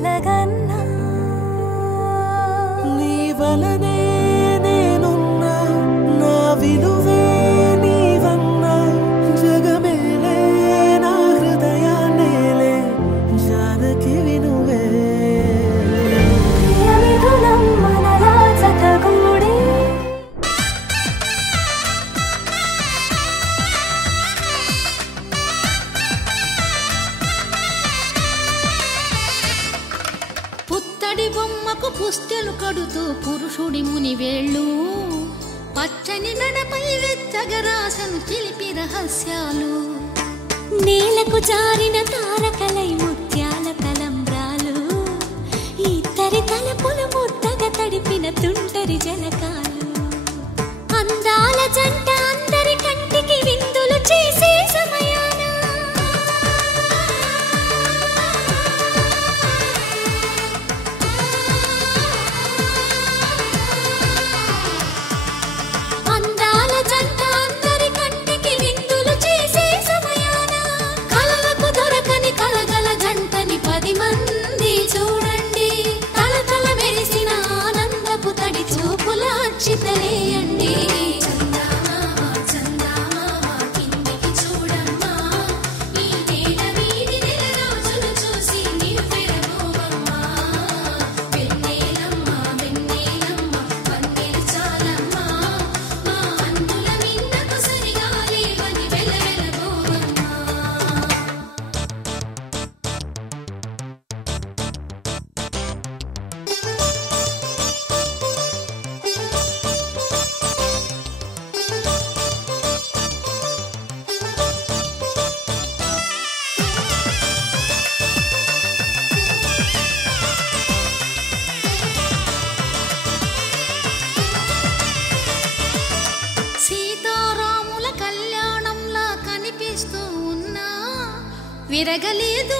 కలగన్నా నీ వలనే నేనున్నా నా విలువే నీవన్నా జగమేలే నా హృదయాన్నేలే జానకి వినువే ప్రియమిథునం మనలా జతగూడి పుత్తడి బొమ్మకు పుస్తెలు కడుతూ పురుషుడి ముని వేళ్ళు పచ్చని మెడపై వెచ్చగరాసను చిలిపి రహస్యాలు నేలకు జారిన తారకలై ముత్యాల తలంబ్రాలు ఇద్దరి తలపులు ముద్దగా తడిపిన తుంటరి జలకాలు అందాల జంట అందరి కంటికి విందులు చేసే సమయాన అందాల జంట అందరి కంటికి విందులు చేసే సమయాన కలలకు దొరకని కలగల జంటని 10 మంది చూడండి తలతల మెరిసిన ఆనందపు తడి చూపుల అక్షితలేయండి కిందికి చూడమ్మా ఈ నేల వీధి నెల రోజులు చూసి నివ్వెరపోవమ్మా వెన్నెలమ్మ వెన్నెలమ్మ వన్నెలు చాలమ్మా మా అందుల మిన్నకు సరిగా లేవని వెలవెలబోవమ్మా సీతారాముల కళ్యాణంలా కనిపిస్తూ ఉన్నా విరగలేదు